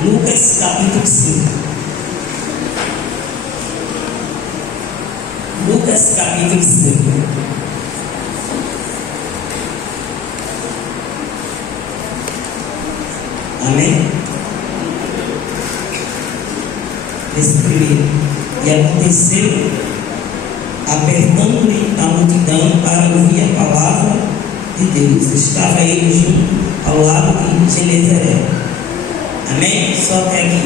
Lucas capítulo 5. Lucas capítulo 5. Amém? Esse primeiro. E aconteceu, apertando-lhe a multidão para ouvir a palavra de Deus, estava ele junto ao lago de Genezaré. Amém? Só até aqui.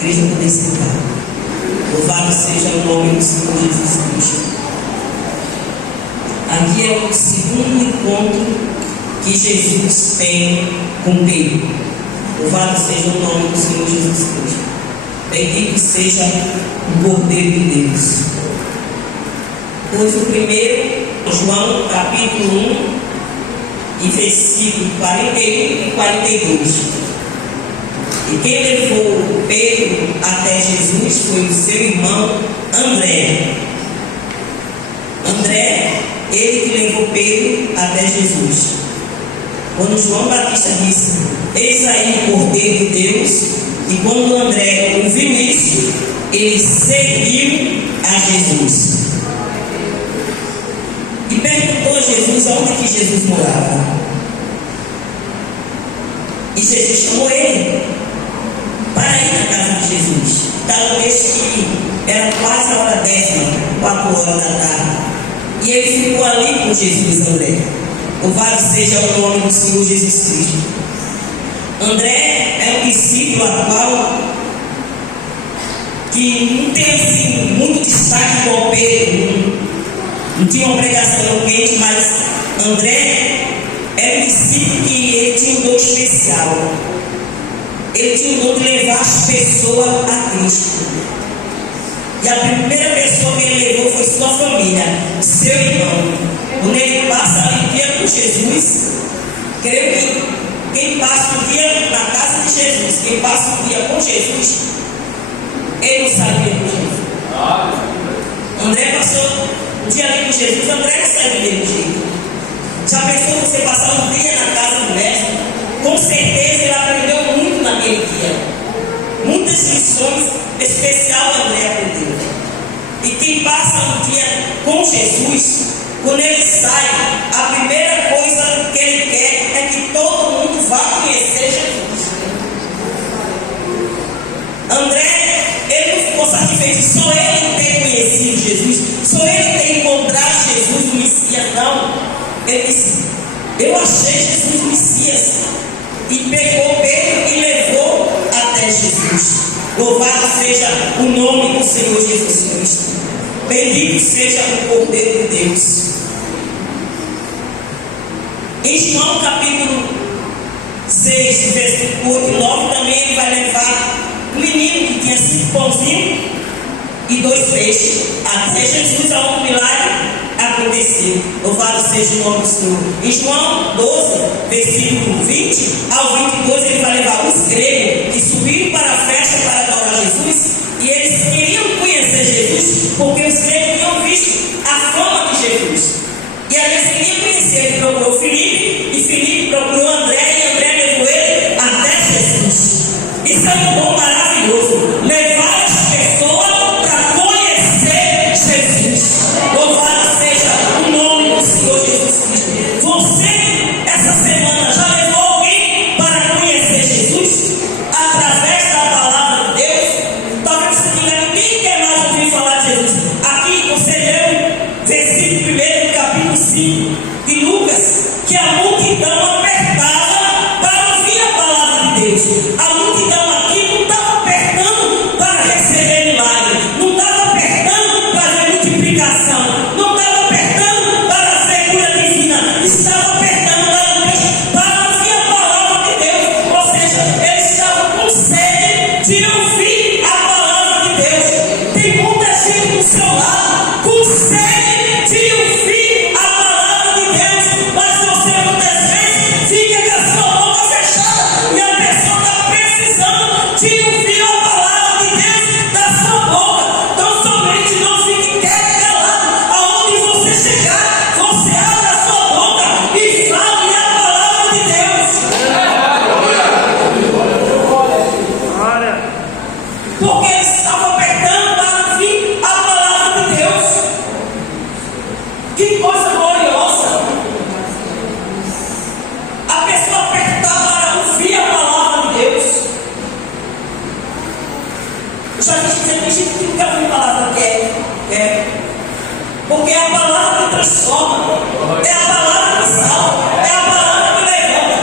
Igreja poder sentar. Louvado seja o nome do Senhor Jesus Cristo. Aqui é o segundo encontro que Jesus tem com Pedro. Louvado seja o nome do Senhor Jesus Cristo. Bendito seja o Cordeiro de Deus. Pois o primeiro, João capítulo 1, e versículo 41 e 42. E quem levou Pedro até Jesus foi o seu irmão André. André, ele que levou Pedro até Jesus. Quando João Batista disse: eis aí o Cordeiro de Deus, e quando André ouviu isso, ele seguiu a Jesus. E perguntou a Jesus aonde que Jesus morava. E Jesus chamou ele para ir na casa de Jesus. Está no texto que era quase a hora 10, 4 horas da tarde. E ele ficou ali com Jesus, André. Louvado seja o nome do Senhor Jesus Cristo. André é um discípulo a qual que não tem assim muito destaque com Pedro. Não tinha uma pregação quente, mas André era um discípulo que ele tinha um dom especial. Ele tinha o dom de levar as pessoas a Cristo. E a primeira pessoa que ele levou foi sua família, seu irmão. Quando ele passa ali o dia com Jesus, creio que quem passa o dia na casa de Jesus, quem passa o dia com Jesus, ele não sabia com Jesus. André passou um dia ali com Jesus, André não sabia do jeito. Já pensou você passar um dia na casa do mestre? Com certeza ele aprendeu muito naquele dia. Muitas lições especiais André aprendeu. E quem passa um dia com Jesus, quando ele sai, a primeira coisa que ele quer é que todo mundo vá conhecer Jesus. André, ele não ficou satisfeito, só ele ter conhecido Jesus, só ele ter encontrado Jesus, o Messias, não. Ele disse: eu achei Jesus o Messias. E pegou Pedro e levou até Jesus. Louvado seja o nome do Senhor Jesus Cristo. Bendito seja o Cordeiro de Deus. Em João capítulo 6, versículo 8 e 9, também ele vai levar um menino que tinha 5 pãozinhos e 2 peixes. Até Jesus, a um milagre aconteceu. Louvado seja o nome do Senhor. Em João 12, versículo 20 ao 22, ele vai levar os gregos que subiram para a festa para adorar Jesus. E eles queriam conhecer Jesus, porque os gregos tinham visto a fama de Jesus. E aí eles queriam conhecer. Ele procurou Filipe, e Filipe procurou André, e André levou ele até Jesus. Isso é um dom maravilhoso. Levar as pessoas para conhecer Jesus. Louvado seja o nome do Senhor Jesus Cristo. Você, essa semana, já levou alguém para conhecer Jesus? Através da palavra de Deus? Talvez você diga: ninguém quer mais ouvir falar de Jesus. Aqui você leu versículo 1 do capítulo 5 de Lucas, que a multidão apertava para ouvir a palavra de Deus. A multidão aqui não estava apertando para receber milagre, não estava apertando para ver multiplicação, não estava apertando para ver cura divina, estava apertando para ouvir a palavra de Deus. Ou seja, eles estavam com sede de ouvir a palavra de Deus. Tem muita gente do seu lado com sede de ouvir a palavra de Deus, mas você muitas vezes tem gente que nunca viu a palavra quer. Porque é a palavra que transforma, é a palavra que salva, é a palavra que levanta.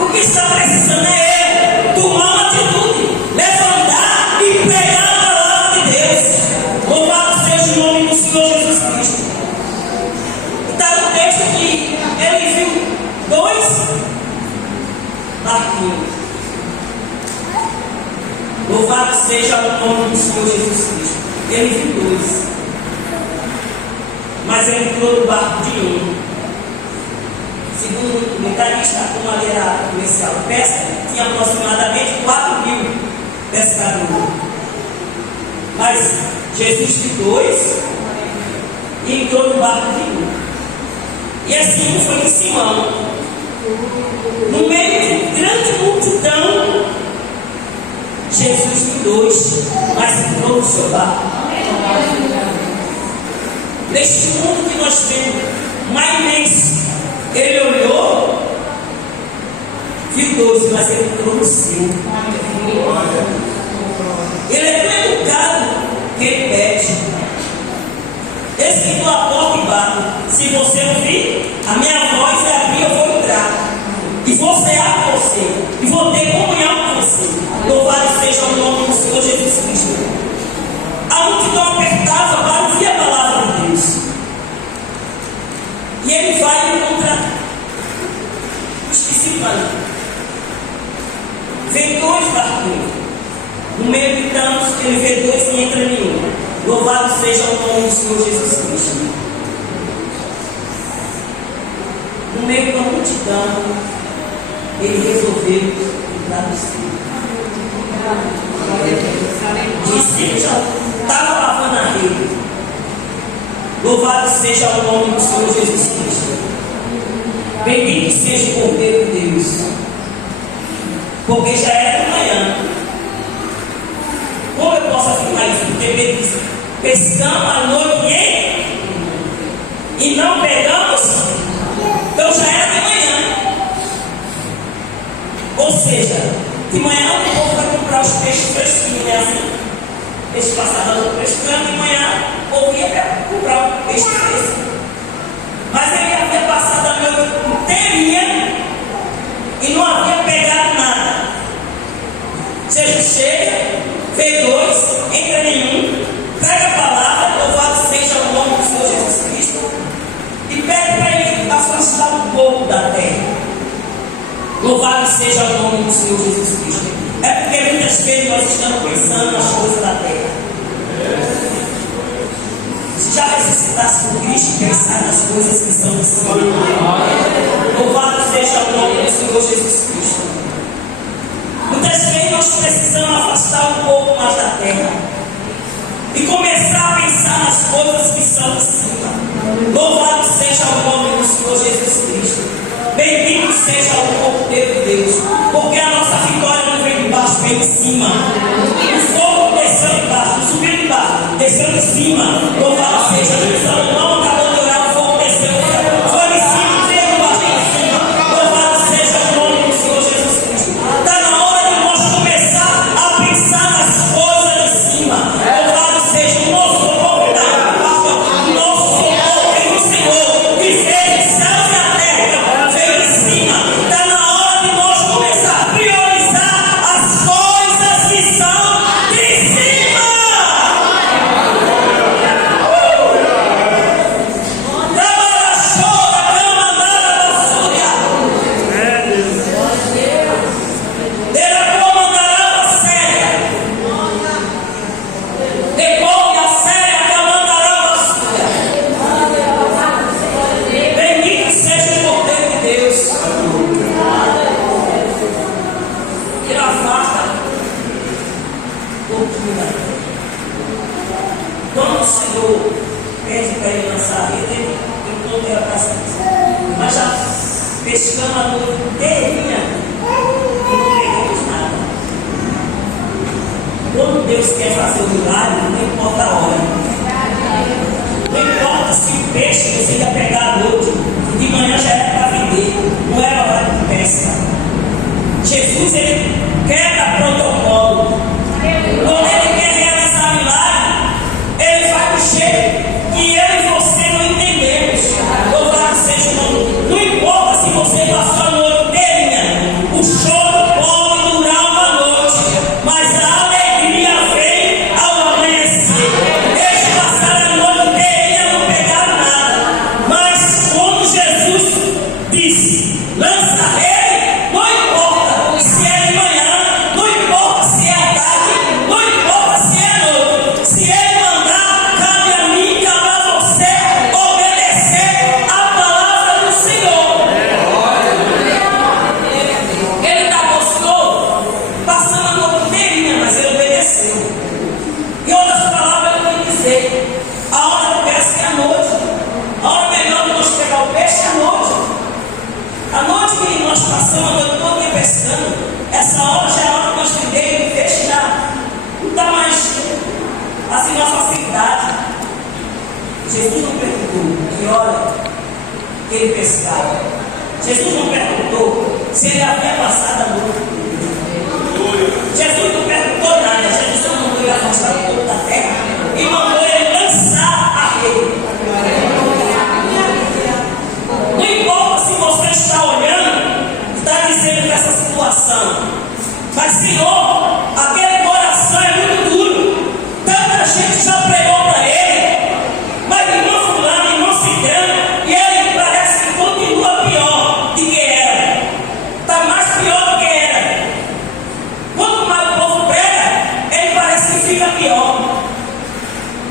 O que está precisando é tomar uma atitude, levantar e pregar a palavra de Deus. Louvado seja o nome do Senhor Jesus Cristo. Está no texto que ele viu 2 barquinhos. Louvado seja o nome do Senhor Jesus Cristo. Ele viu 2, mas ele entrou no barco de um. Segundo o comentarista, como ali era comercial de pesca, tinha aproximadamente 4.000 pescadores. Mas Jesus viu 2 e entrou no barco de um. E assim foi de Simão. No meio de grande multidão, Jesus viu 2, mas entrou no seu barco. Neste mundo que nós temos, mais imenso, ele olhou, viu 2, mas ele entrou no seu. Ele é tão educado que ele pede. Esse que a porta e bato. Se você ouvir, a minha voz é abrir, eu vou entrar. E vou cear com você. E vou ter comunhão com você. Louvado seja o nome do Senhor Jesus Cristo. A multidão apertava para ouvir a palavra de Deus. E ele vai encontrar os discípulos. Vem 2 barquinhos. No meio de tantos, ele vê 2 e entra nenhum. Louvado seja o nome do Senhor Jesus Cristo. No meio da multidão, ele resolveu entrar no céu. Disse, já estava lavando a rede. Louvado seja o nome do Senhor Jesus Cristo. Bendito seja o Cordeiro de Deus. Porque já era de manhã. Como eu posso afirmar isso? Porque ele diz: pescamos a noite e não pegamos. Então já era de manhã. Ou seja, de manhã o povo vai comprar os peixes fresquinhos, né? Assim, peixe passado pescando, de manhã o povo ia comprar o peixe fresco. Mas ele havia passado a noite inteirinha e não havia pegado nada. Jesus chega, vê 2, entra nenhum, pega a palavra, louvado seja o nome do Senhor Jesus Cristo, e pede para ele afastar um pouco da terra. Louvado seja o nome do Senhor Jesus Cristo. É porque muitas vezes nós estamos pensando nas coisas da terra. Se já ressuscitasse com Cristo, pensar nas coisas que são de cima. Louvado seja o nome do Senhor Jesus Cristo. Muitas vezes nós precisamos afastar um pouco mais da terra e começar a pensar nas coisas que são de cima. Louvado seja o nome do Senhor Jesus Cristo. Bendito seja o Cordeiro de Deus, porque a nossa vitória não vem de baixo, vem de cima. O fogo desceu de baixo, subiu de baixo, desceu de cima. Louvado seja Deus. Não acabou de orar, o fogo desceu. Foi de cima, veio de baixo, de cima. Louvado seja o nome do Senhor Jesus Cristo. Está na hora de nós começar a pensar nas coisas de cima. Louvado seja o nosso socorro da palavra, o nosso socorro vem do Senhor, que fez os céus e a terra, veio de cima. Está na hora de nós começar a priorizar as coisas que são de cima. Bendito seja o Cordeiro de Deus. Ele afasta um pouquinho da terra. Quando o Senhor pede para ele lançar a rede, ele encontra ela para cima. Mas já pescamos a noite inteirinha e não pegamos nada. Quando Deus quer fazer o milagre, não importa a hora. Não importa se o peixe você ia pegar à noite, de manhã já era para vender, não era hora de pesca. Jesus, ele Jesus não perguntou que hora ele pescava. Jesus não perguntou se ele havia passado a noite. Jesus não perguntou nada. Jesus só mandou ele afastar o povo da terra e mandou ele lançar a rede. Não importa se você está olhando, está dizendo que essa situação, mas Senhor, aquele coração é muito duro. Tanta gente já pregou para ele, mas irmão fulano, irmão ciclano, e ele parece que continua pior do que era. Está mais pior do que era. Quanto mais o povo prega, ele parece que fica pior.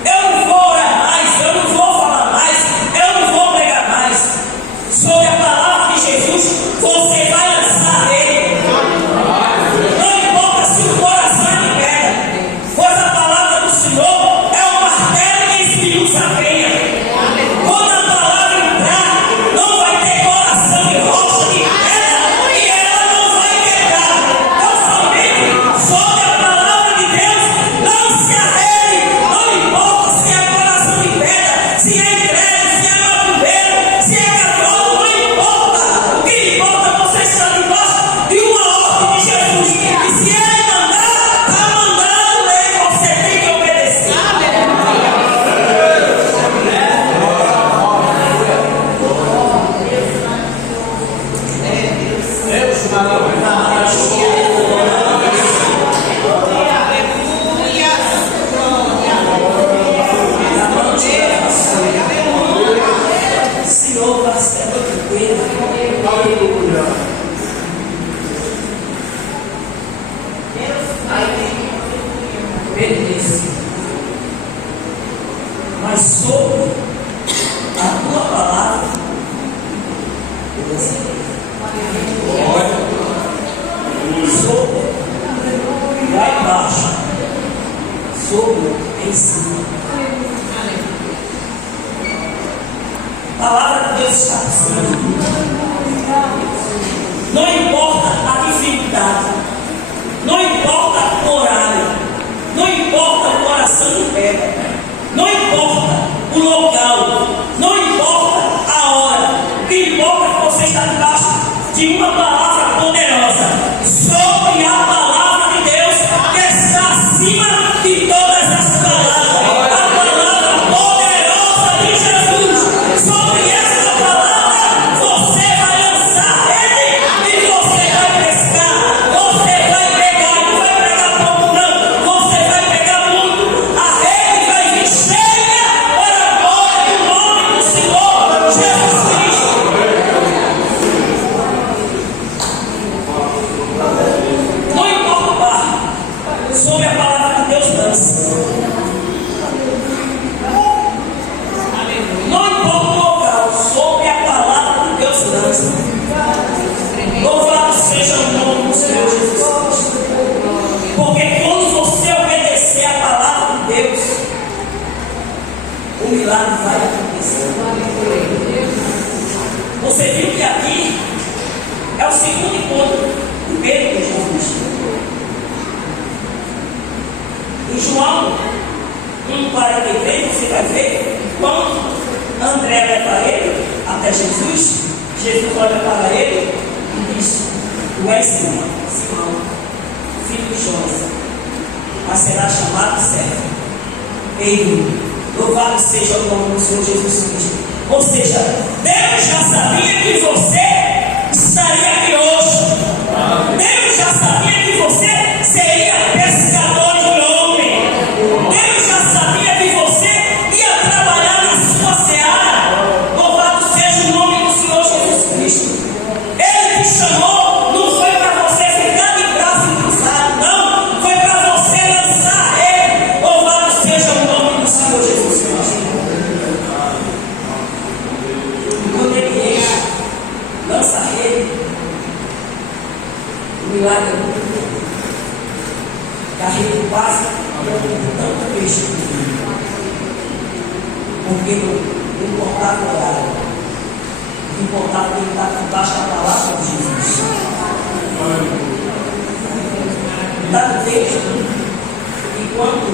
Eu não vou orar mais, eu não vou falar mais, eu não vou pregar mais. Sobre a palavra de Jesus, você vai lançar ele. Não importa se o coração é de pedra, pois a palavra do Senhor é o martelo que esmiuça a penha. Quando a palavra entrar, não vai ter coração de rocha, de pedra, e ela não vai quebrar. Então, somente sobre a palavra de Deus, lance a rede. Não importa se é coração de pedra, se é incrédulo, se é macumbeiro, se é católico, não importa. O que importa é você estar debaixo de uma ordem de Jesus. E se ele mandar, está mandando ele, você tem que obedecer. Senhor, passei a noite inteira. Ele disse, mas sobre a tua palavra, eu recebi. Sobre lá embaixo, sobre em cima. A palavra de Deus está acima de tudo. Não importa a dificuldade, não importa o horário, não importa o coração de pedra, não importa o local, não importa a hora, o que importa é que você está debaixo de uma palavra poderosa, sobre a palavra de Deus que está acima de todas as palavras, a palavra poderosa de Jesus. Sobre essa palavra você vai lançar ele e você vai pescar, você vai pegar, não vai pegar pouco não, você vai pegar muito, a rede vai vir cheia para a glória do nome do Senhor Jesus Cristo. Não importa o barco, sobre a palavra de Deus lança. Não importa o local, sobre a palavra de Deus lança. Louvado seja o nome do Senhor Jesus Cristo. Porque quando você obedecer a palavra de Deus, o milagre vai acontecer. Você viu que aqui é o segundo encontro do Pedro com Jesus. Em João 1,43, você vai ver quando André leva ele até Jesus, Jesus olha para ele e diz: tu és Simão, filho de Jonas, mas será chamado servo. Ei, louvado seja o nome do Senhor Jesus Cristo. Ou seja, Deus já sabia que você estaria aqui hoje. Deus já sabia que você seria pescador de homem. Deus já sabia que você ia trabalhar na sua seara. Louvado seja o nome do Senhor Jesus Cristo. Ele te chamou, não foi para você ficar de braço cruzado, não. Foi para você lançar ele. Louvado seja o nome do Senhor Jesus Cristo. Quando ele enche, lança ele, o milagre é muito grande. Carrega quase tanto peixe, porque não importava o horário, não importava que ele estava debaixo da palavra de Jesus. Está no texto, enquanto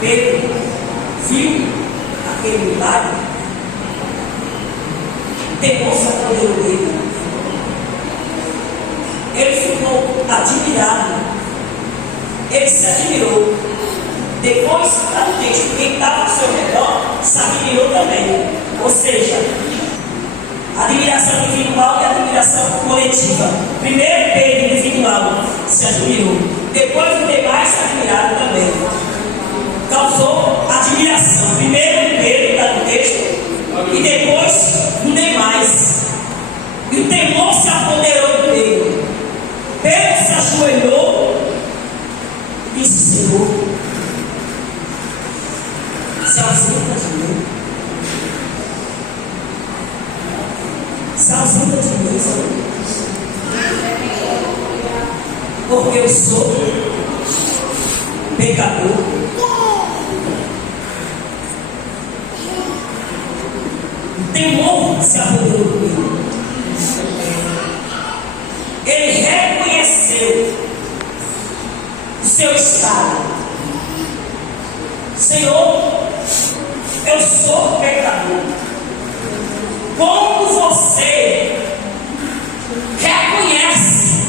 Pedro viu aquele milagre, temor se apoderou dele. Ele ficou admirado. Ele se admirou. Depois, está no texto, quem estava ao seu redor se admirou também. Ou seja, admiração individual e admiração coletiva. Primeiro Pedro individual se admirou. Depois os demais se admiraram também. Causou admiração. Primeiro Pedro, está no texto, e depois os demais. E o temor se apoderou de Pedro. Pedro se ajoelhou e disse: Senhor, se ausenta de mim. Se ausenta de mim, Senhor. Porque eu sou pecador. O temor se apoderou de mim. Ele reconheceu o seu estado. Senhor, eu sou pecador. Como você reconhece,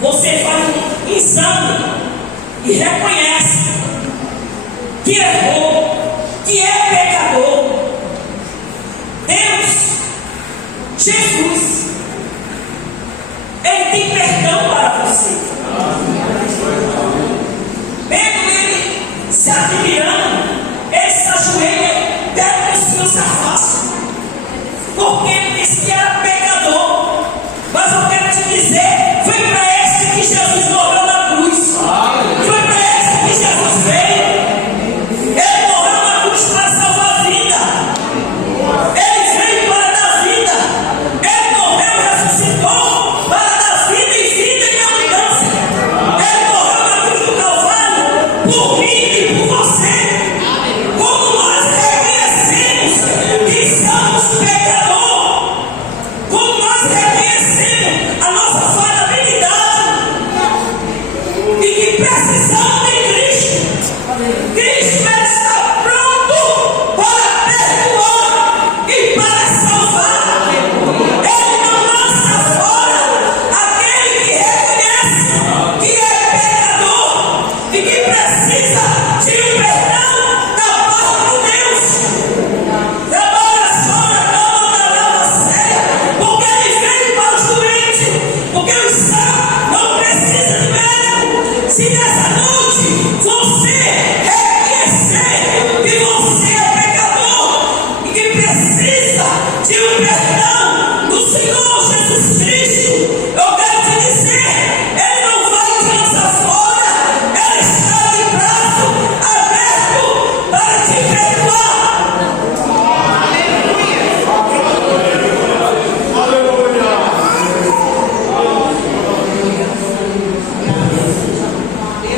você faz um exame e reconhece que errou, que é pecador. Deus, Jesus, Ele tem perdão para você. Mesmo ele se admirando, ele se ajoelha, pede que o Senhor se afaste. Porque ele disse que era pecador. Mas eu quero te dizer, foi para esse que Jesus morreu na cruz. Foi para esse que Jesus veio. Ele morreu na cruz para salvar a vida. Ele veio para dar vida. Ele morreu e ressuscitou para dar vida e vida em abundância. Ele morreu na cruz do Calvário por mim e por você. Como nós reconhecemos que somos pecadores, como nós reconhecemos a nossa falhabilidade e que precisamos de Cristo. Cristo está pronto para perdoar e para salvar. Ele não lança fora aquele que reconhece que é pecador e que precisa de um perdão da parte de Deus. Trabalha fora da lava séria, porque ele veio para os doentes, porque o são não precisa de médico. Se nessa noite você reconhecer que você é pecador e que precisa de um perdão do Senhor Jesus Cristo, eu quero te dizer, Ele não vai te lançar fora. Ele está de braço aberto para te perdoar.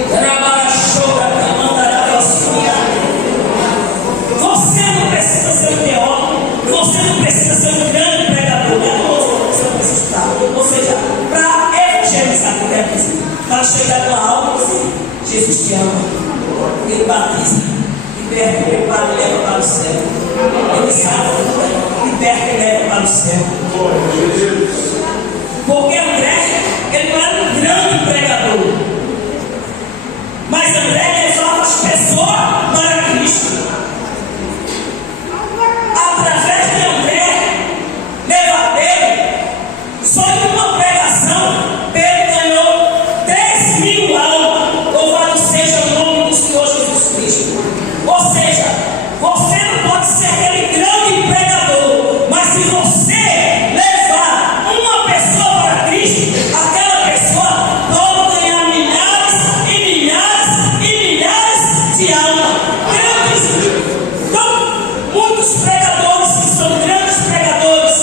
Trabalha, chora, camandará, vassoura. Você não precisa ser um teólogo, você não precisa ser um grande pregador, você não precisa estar. Ou seja, para evangelizar, eu quero dizer, para chegar numa alma e dizer: Jesus te ama, Ele batiza, liberta, prepara e leva para o céu. Ele salva, liberta e leva para o céu. Porque André, ele não era um grande pregador, mas André levava as pessoas para Cristo. Através de André, levar Pedro, só em uma pregação, Pedro ganhou 3.000 almas. Louvado seja o nome do Senhor Jesus Cristo. Ou seja, você não pode ser aquele grande pregador, mas se você levar uma pessoa para Cristo, aquela pessoa pode ganhar milhares e milhares e milhares de almas. Então, muitos pregadores que são grandes pregadores,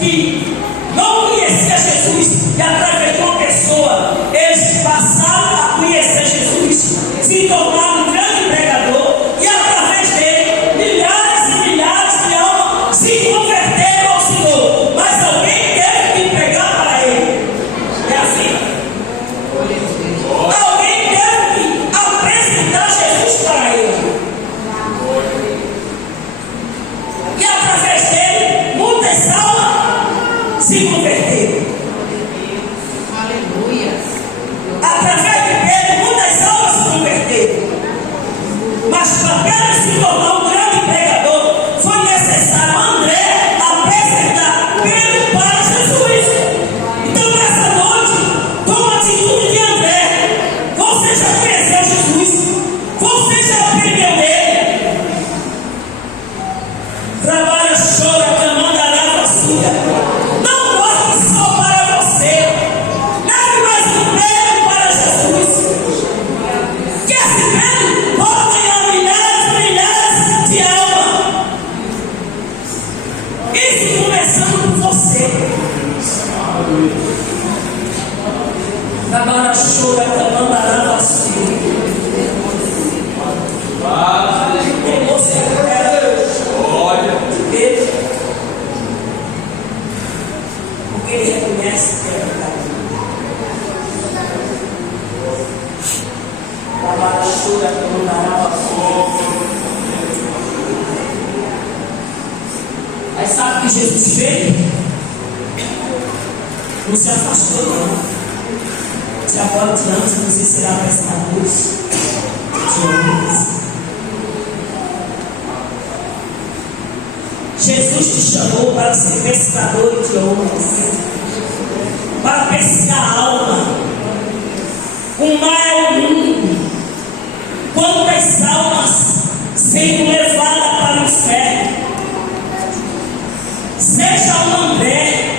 que não conheciam Jesus, e através de uma pessoa, eles passaram a conhecer Jesus, se tornaram um grande pregador, e através dele, milhares e milhares de almas se converteram ao Senhor. Mas alguém teve que pregar para ele. É assim. Alguém teve que apresentar Jesus para ele. se converteram. Aleluia. Através de Pedro, muitas almas se converteram. Mas para Pedro se tornar um grande pregador, foi necessário André apresentar Pedro para Jesus. Então, nessa noite, toma a atitude de André. Você já conheceu Jesus? Você já aprendeu nele? Trabalha, chora, clamando, arava, suja. Não guarde só para você. Leve mais um Pedro para Jesus. Que esse Pedro pode ganhar milhares e milhares de almas. Isso começando por você. Trabalha, chora, clamando, arava, suja. Você porque ele reconhece que é verdade. Trabalha, chora, clamando, arava, suja. Aí sabe o que Jesus fez? Não se afastou, não. De agora em diante, você será pescadores de homens. Jesus te chamou para ser pescador de homens, para pescar a alma. O mar é o mundo. Quantas almas sendo levadas para o inferno? Seja um André.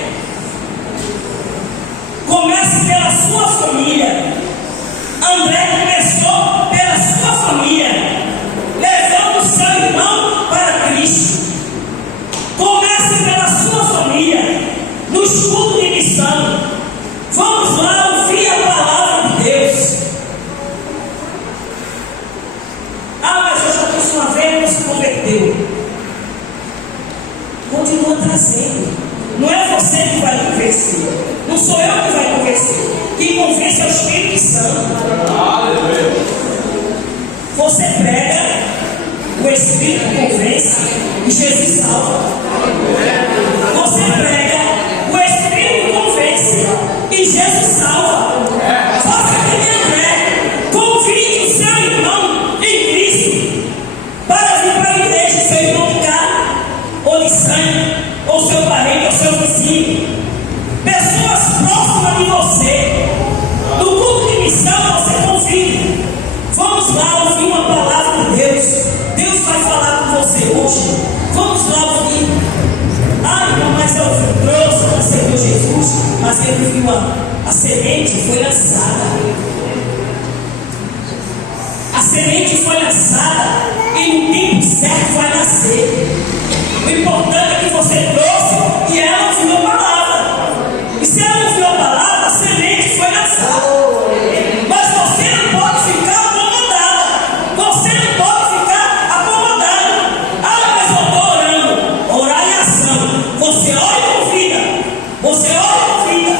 Comece pela sua família. André começou pela sua família, levando o seu irmão para Cristo. Comece pela sua família, no estudo de missão. Vamos lá ouvir a palavra de Deus. Ah, mas eu já fiz uma vez e não se converteu. Continua trazendo. Não é você que vai convencer. Não sou eu que vai convencer. Quem convence é o Espírito Santo. Aleluia. Você prega, o Espírito convence e Jesus salva. Você prega, o Espírito convence e Jesus salva. Faça que nem André. Convide o seu irmão em Cristo para vir para a igreja, seu irmão de carne ou de sangue, ou seu parente, ou seu vizinho. Pessoas próximas de você. No culto de missão você convide. Vamos lá ouvir uma palavra de Deus. Deus vai falar com você hoje. Vamos lá ouvir. Ah, irmão, mas eu trouxe para servir Jesus. Mas ele viu a semente foi lançada. A semente foi lançada e no tempo certo vai nascer. O importante é que você trouxe e ela ouviu a palavra. E se ela ouviu a palavra, a semente foi lançada. Mas você não pode ficar acomodada. Você não pode ficar acomodado. Ah, mas eu estou orando. Orar em ação. Você ora e convida. Você ora e convida.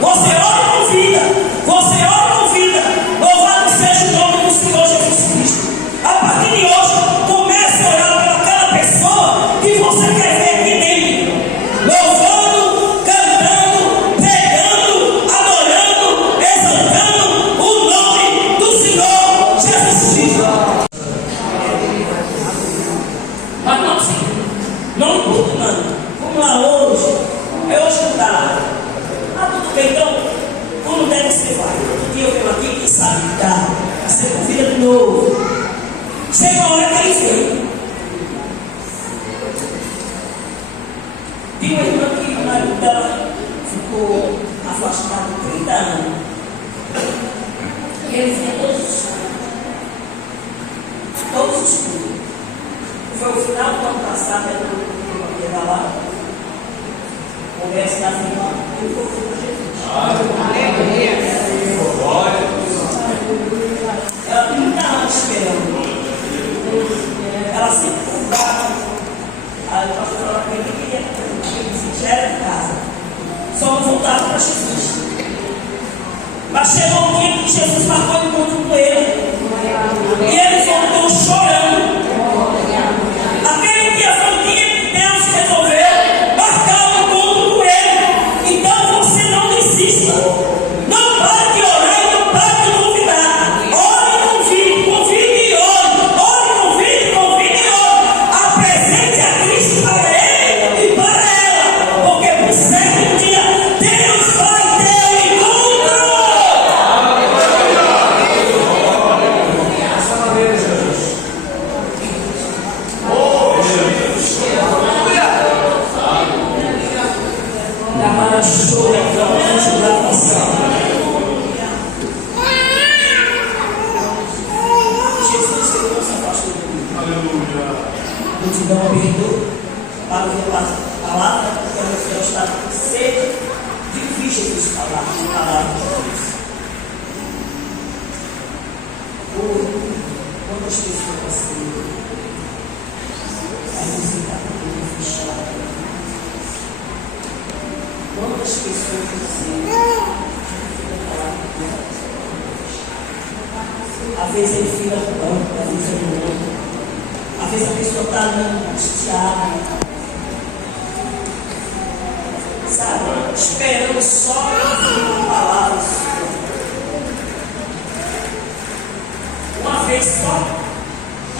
Você ora e convida. Você ora e convida. Louvado seja o nome do Senhor Jesus Cristo. A partir de hoje, comece a orar por aquela pessoa que você quer ver aqui dentro. Louvando, cantando, pregando, adorando, exaltando o nome do Senhor Jesus Cristo. Mas não assim, não culto, mano. Vamos lá hoje. É hoje que dá. Ah, tudo bem, então, quando deve você vai. Outro dia eu venho aqui, quem sabe que dá. Você convida de novo. Chega a hora que ele vem. Tem uma irmã que o marido dela ficou afastado por 30 anos. E ele vinha todos os cultos. Todos os cultos. Foi o final do ano passado, eu ia lá. Conversa da irmã, ele foi para Jesus. Aleluia. Ela tem muita anos esperando. Ela sempre comprava. Aí o pastor falou que ele queria que já era de casa. Só não voltava para Jesus. Mas chegou um dia que Jesus marcou o encontro com ele. E ele voltou chorando. Aquele dia foi o dia que Deus resolveu marcar o encontro com ele. Agora chora, vamos ajudar a passar. Jesus, Senhor, não se afastou de mim. Aleluia. Multidão perdoa para ouvir a palavra, porque o Senhor está com sede de ouvir Jesus falar a palavra de Deus. Quantas pessoas assim, a música está fechada. Quantas pessoas assim, às vezes ele fica no banco, às vezes ele não. Às vezes a pessoa está angustiada, sabe, esperando só ouvir palavras. Uma vez só,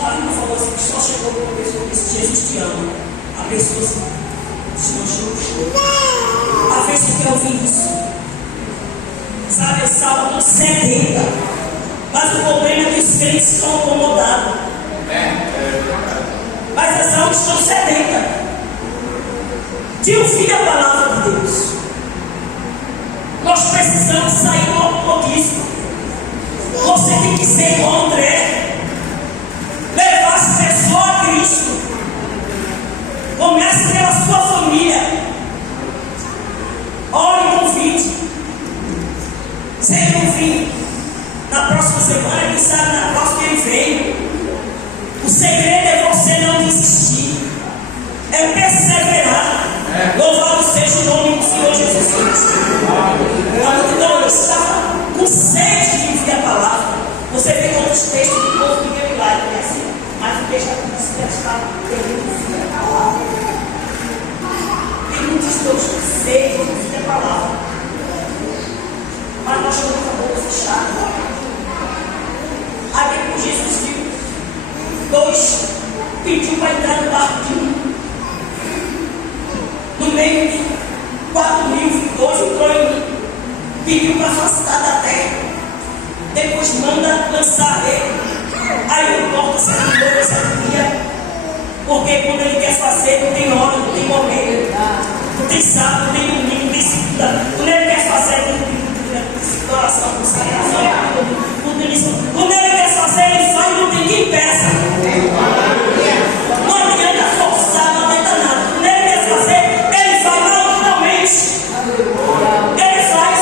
a Bíblia falou assim, que só chegou para uma pessoa que disse, Jesus te ama. A pessoa se manchou no choro. Às vezes você quer ouvir isso. Sabe, essa alma não sedenta. Mas o problema é que os crentes estão acomodados. Mas as almas estão sedentas de ouvir a palavra de Deus. Nós precisamos sair do automobilismo. Você tem que ser igual André, levar as pessoas a Cristo. Comece pela sua família. Ore e convide. Sempre ouvir. Na próxima semana, quem sabe na próxima ele vem. O segredo é você não desistir, é perseverar. Louvado seja o nome do Senhor Jesus Cristo. A multidão está com sede de ouvir a palavra. Você vê outros textos do povo que veio lá e assim, mas o texto aqui está querendo ouvir a palavra. Tem muitos teus com sede de ouvir a palavra, mas nós estamos com a boca fechada. Aí depois Jesus viu dois, pediu para entrar no barco de um. No meio de 4.000, dois entrou em mim. Pediu para afastar da terra. Depois manda lançar ele. Aí não importa se é de novo ou se é de dia. Porque quando ele quer fazer, não tem hora, não tem momento. Não tem sábado, não tem domingo, não tem segunda. Quando ele quer fazer, não tem oração, consagração. Quando ele quer fazer, ele faz e não tem quem peça. Não adianta forçar, não adianta nada. Quando ele quer fazer, ele faz naturalmente. Ele faz.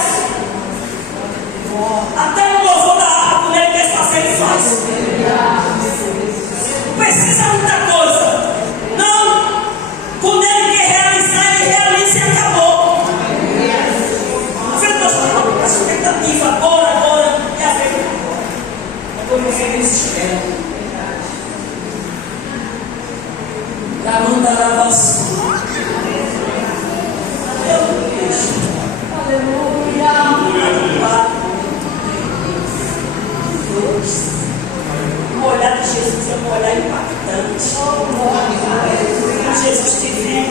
Até no louvor da harpa, quando ele quer fazer, ele faz. Não precisa muita coisa. Não. Quando ele quer realizar, ele realiza e acabou. A vida nós estamos com essa expectativa agora. É a vida. Como eles esperam. Para mandar a voz. Aleluia. O olhar de Jesus é um olhar impactante. Quando Jesus te viu,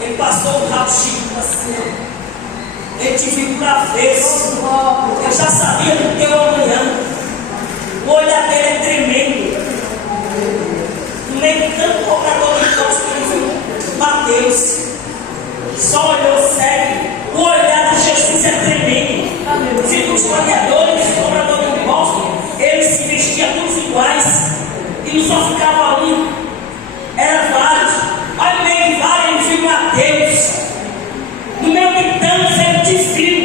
ele passou o raio-x assim. Ele te viu por avesso. Eu já sabia do teu amanhã. O olhar dele é tremendo. No meio de tanto cobrador de impostos que ele viu Mateus, só olhou sério. O olhar de Jesus é tremendo. Se os historiadores, os cobradores de impostos, eles se vestiam todos iguais e não só ficava um, era vários. Aí no meio de vários ele viu Mateus. No meio de tantos ele te viu.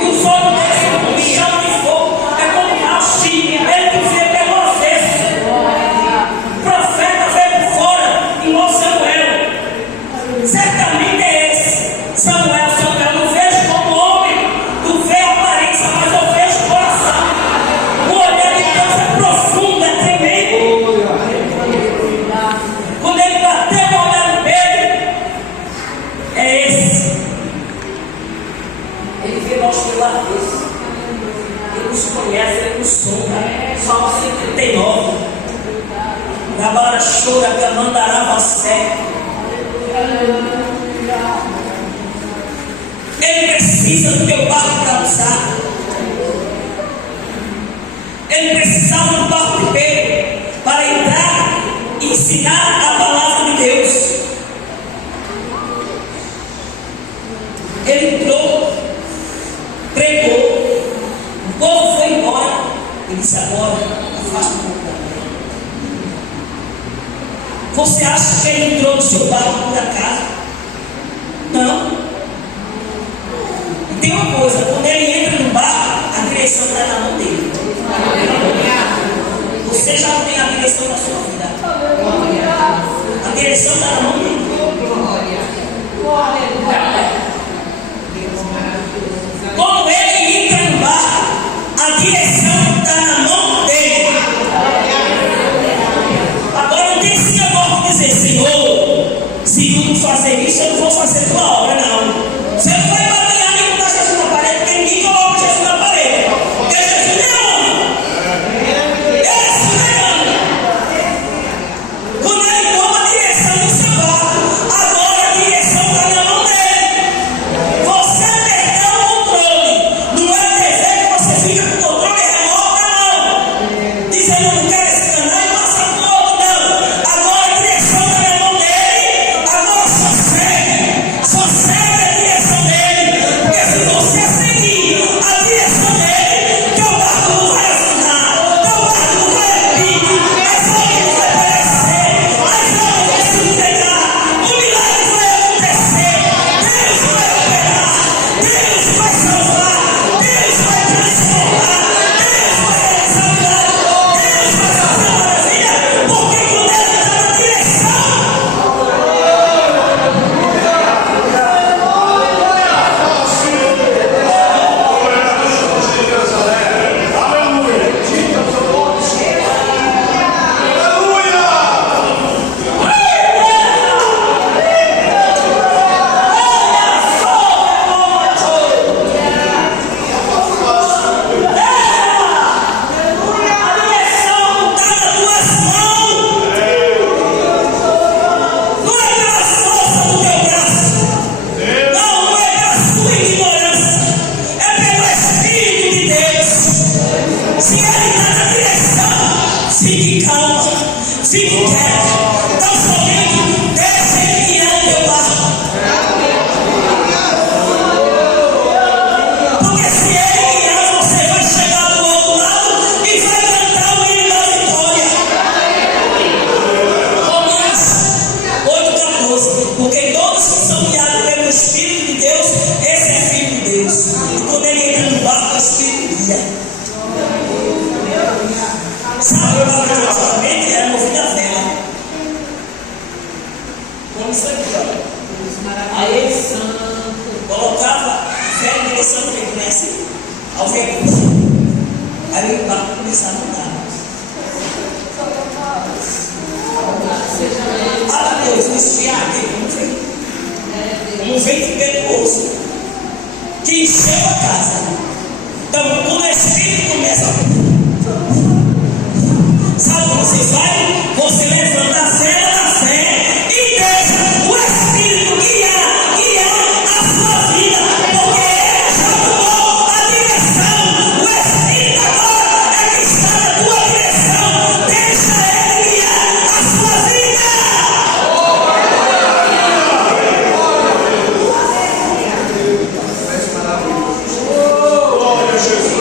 E os olhos dele são como chama de fogo. É como raio-x. Ele te vê pelo avesso. O profeta veio por fora, igual Samuel. Certamente é esse. Samuel não vejo como homem, não vejo a aparência, mas eu vejo o coração. O olhar de Deus é profundo, é tremendo. Quando ele bateu o olhar dele, é esse. Ele vê nós pelo avesso. Ele nos conhece, ele nos sonda. Salmo 139. Agora chora que mandará você. Ele precisa do teu barco para usar. Ele precisava do barco de Pedro para entrar e ensinar a palavra de Deus. Ele entrou, pregou, o povo foi embora. Ele disse: agora, afasta um pouco da terra. Você acha que ele entrou no seu barco por acaso? Não. E tem uma coisa: quando ele entra no barco, a direção está na mão dele. Você já não tem a direção da sua vida. A direção está na mão dele. Quando ele entra no barco, a direção está na mão dele. Agora não tem esse negócio de dizer: Senhor, se tu não fazer isso, eu não vou fazer tua obra, não. Você não vai batalhar nem botar Jesus na parede, porque ninguém coloca Jesus na parede. Porque Jesus é homem. Esse é homem. Quando ele toma a direção do seu barco, agora a direção está na mão dele. Você perdeu o controle. Não é dizer que você fica com o controle remoto, não. Dizendo: eu não quero esse canal e passa para o outro, não. Agora a direção está na mão dele. Agora só segue a direção dele. Porque se você seguir a direção dele, teu barco não vai afundar, teu barco não vai abrir, a fome não vai aparecer, as águas vão se entregar, o milagre vai acontecer, Deus vai operar, Deus vai salvar, Deus vai transformar, Deus vai realizar milagre, Deus vai fazer maravilha, porque quando ele está na direção, fique calma, fique quieto, tão somente deixa ele guiar o teu barco. Porque se ele guiar, você vai chegar do outro lado e vai cantar o hino da vitória. Romanos 8,14. Porque todos que são guiados pelo Espírito de Deus, esse é filho de Deus. E quando ele entra no barco, o Espírito guia. Sabe o barco de antigamente era movido a vela. Como isso aqui, ó. Aí eles colocava fé em direção do vento, né? Assim, ao vento. Aí o barco começava a andar. Ah, Deus, um esfriado, como vento impetuoso, que encheu a casa. Então, quando o Espírito começa a... Sabe como você vai? Você levanta a cena da fé e deixa o Espírito guiar a sua vida, porque ele já tomou a direção. O Espírito agora é que está na tua direção. Deixa ele guiar a sua vida. Glória a Jesus.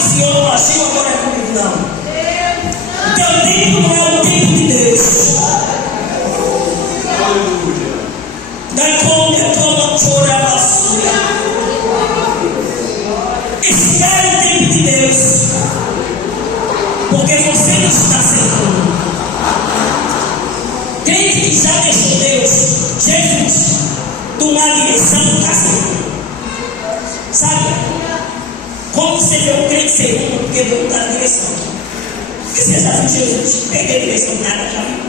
o Senhor não agiu, agora é comigo, não. O teu tempo não é o tempo de Deus. Da como chora a vassoura. Espere o tempo de Deus, porque você não está sentando. Crente que já deixou Deus, Jesus, tomar a direção, está sentando. Sabe? Como você vê o crente segundo, porque não está na direção. Porque você já viu Jesus perder a direção nada, já viu?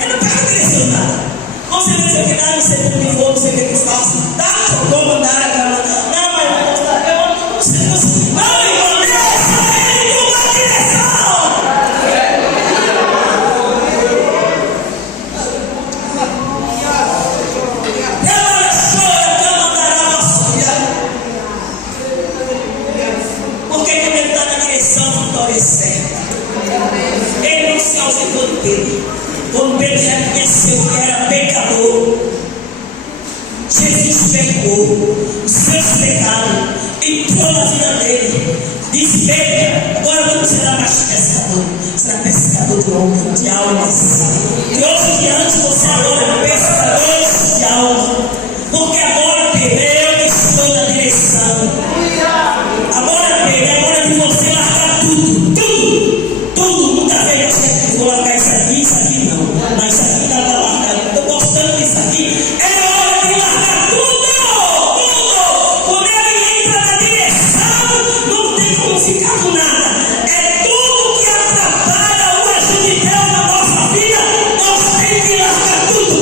Ele não perde a direção nada. Você vê que nada, você não me for, você vê que faço. Tá, vou mandar a cama. Não, mas eu não sei. Não, irmão, deixa ele tomar a direção. Ela chora, a cama dará vassoura. Porque quando ele está na direção, a vitória é certa. Ele não se ausentou de Pedro. Quando Pedro reconheceu que era pecador, Jesus pecou os seus pecados, entrou na vida dele, disse: Pedro, agora não será mais pescador, será pescador de homens, de almas. E hoje em diante você agora é pescador de alma, porque agora Pedro, eu estou na direção. Agora Pedro, é hora de você largar tudo. Muitas vezes eu sempre vou largar isso aqui não. Mas isso aqui dá para largar. Estou gostando disso aqui. É hora de largar tudo. Quando ele entra na direção, não tem como ficar com nada. É tudo que atrapalha o agir de Deus na nossa vida. Nós temos que largar tudo.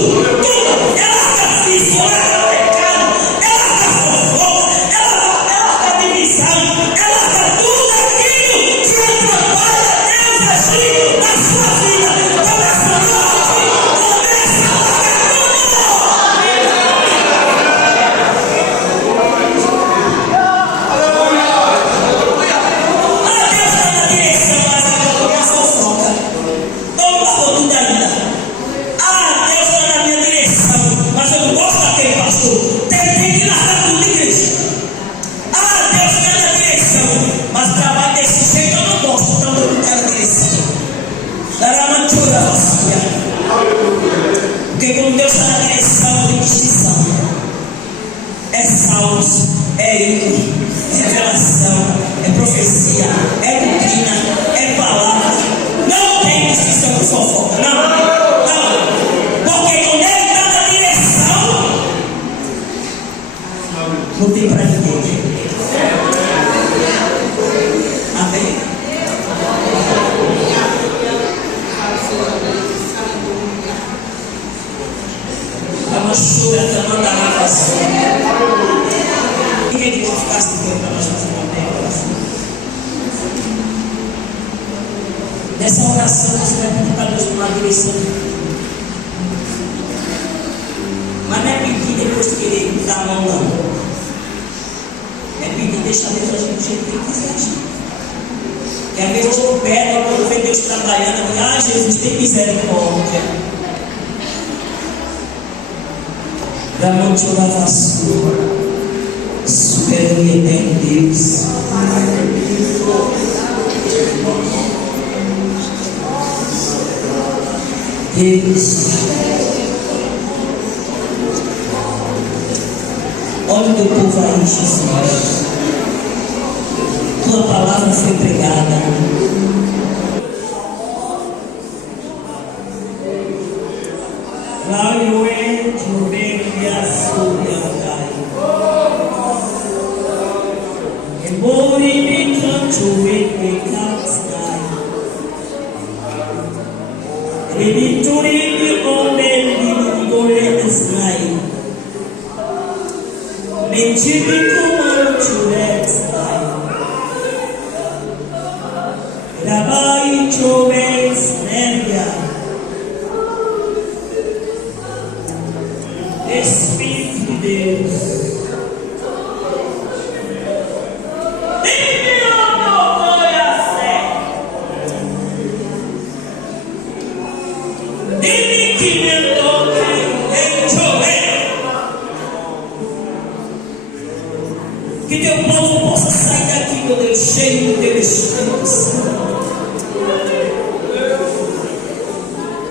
É largar vício, é largar pecado, é largar fofoca, é largar divisão, é largar tudo aquilo que atrapalha Deus agir na sua vida. Começa a largar tudo. Deus está na direção, mas agora eu minha fofoca. Toma tudo ainda. Deus está na minha direção, mas eu não gosto daquele pastor. Tem que largar tudo, igreja. Deus está na direção, mas trabalho desse jeito eu não gosto, então eu não quero a direção. Dará uma chura, porque quando Deus está na direção, tem distinção. É salmos, é hino, é revelação, é profecia, é doutrina, é palavra. Não tem distinção com fofoca, não. Porque quando ele está na direção, não tem para ninguém. Amém? Uma chura, a manda lá passou. Ninguém que ficasse de pé para nós fazer uma oração. Nessa oração você vai pedir para Deus tomar a direção. Mas não é pedir depois de querer dar a mão, não. É pedir, deixar Deus agir do jeito que ele quiser agir. E às vezes eu peço, quando vê Deus trabalhando, eu digo: Jesus, tem misericórdia. Ramante da vassoura, soberano e eterno Deus. Deus, olha o teu povo aí, Jesus. Tua palavra foi pregada. Espírito de Deus, que teu povo possa sair daqui, meu Deus, cheio do teu Espírito Santo.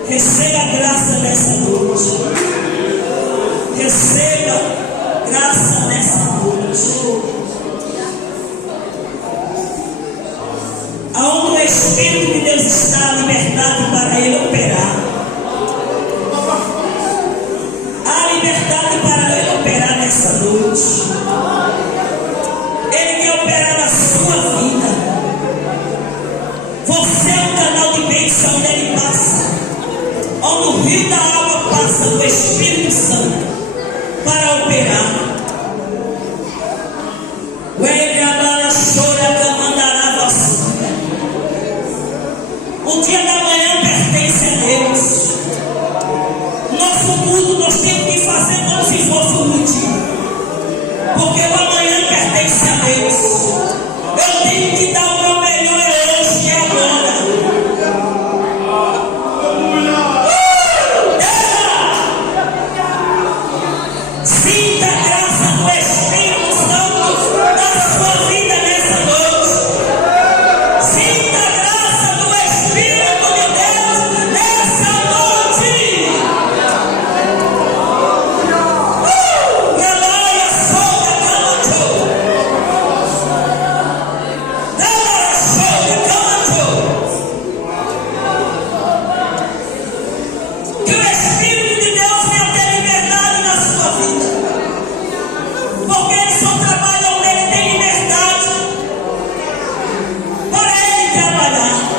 Receba graça nessa noite. Receba graça nessa noite. Aonde o Espírito de Deus está, a liberdade para Ele operar. Há liberdade para Ele operar nessa noite. Ele quer operar na sua vida. Você é um canal de bênção onde Ele passa. Onde o rio da água passa do Espírito Santo para operar. O dia da manhã pertence a Deus. Nosso culto nós temos que fazer como se fosse um último. Porque o amanhã pertence a Deus. Eu tenho que dar o meu melhor hoje e agora. Sinta a graça do Espírito Santo na sua vida nessa noite. Sinta a graça do Espírito de Deus nessa noite. Relaia, solta, camacho. Relaia, solta, camacho. Que o Espírito de Deus venha ter liberdade na sua vida. Porque Ele só trabalha onde Ele tem liberdade para Ele trabalhar.